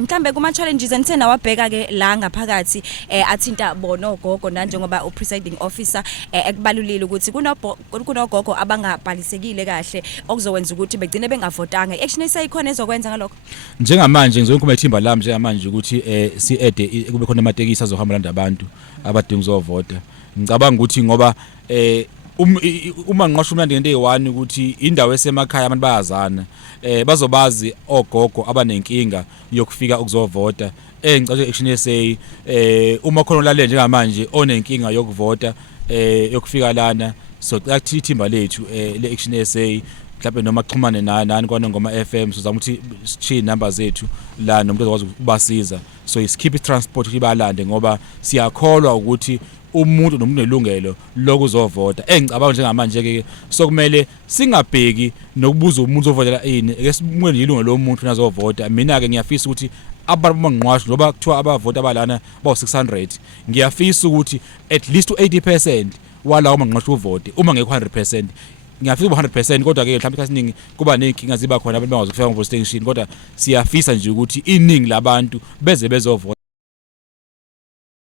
Mhlambe kuma challenges enithena wabheka ke la ngaphakathi athinta bona ogogo nanjengoba presiding officer ekubalulile ukuthi kunogogo abangabhalisekile kahle okuzokwenza ukuthi begcine bengavotanga action eseyikhona ezokwenza ngalokho njengamanje ngizokhuluma ithimba lami njengamanje ukuthi si-ede kube khona amatekisi azohamba landa abantu abadinga ukuzovota ngicabanga ukuthi ngoba uma ngiqasha umlando ngento eyi1 ukuthi indawo esemakhaya abantu bayazana bazobazi ogogo abanenkinga yokufika ukuzovota ngicabanga action SA uma khona olale njengamanje onenkinga yokuvota yokufika lana so kuyathi ithimba lethu le action SA mhlawumbe noma xhumane nani kwana ngoma FM sizama ukuthi sichiye number zethu la nomuntu ozokwazi ukubasiza so isikhiphe transport ibalande ngoba siyakholwa ukuthi umuntu nomuntu nelungelo lokuzovota engicabanga njengamanje ke sokumele singabheki nokubuza umuntu ozovotela ini ake simukele ilungelo lomuntu nazovota mina ke ngiyafisa ukuthi abantu bangqwasho ngoba kuthiwa abavota abalana bawu600 ngiyafisa ukuthi at least 80% walawo mangqwasho uvote uma ngekho 100% ngiyafisa 100% kodwa ke mhlawumbe isiningi kuba nenkinga ziba khona abantu bangazofika ngo voting station kodwa siyafisa nje ukuthi iningi labantu beze bezovota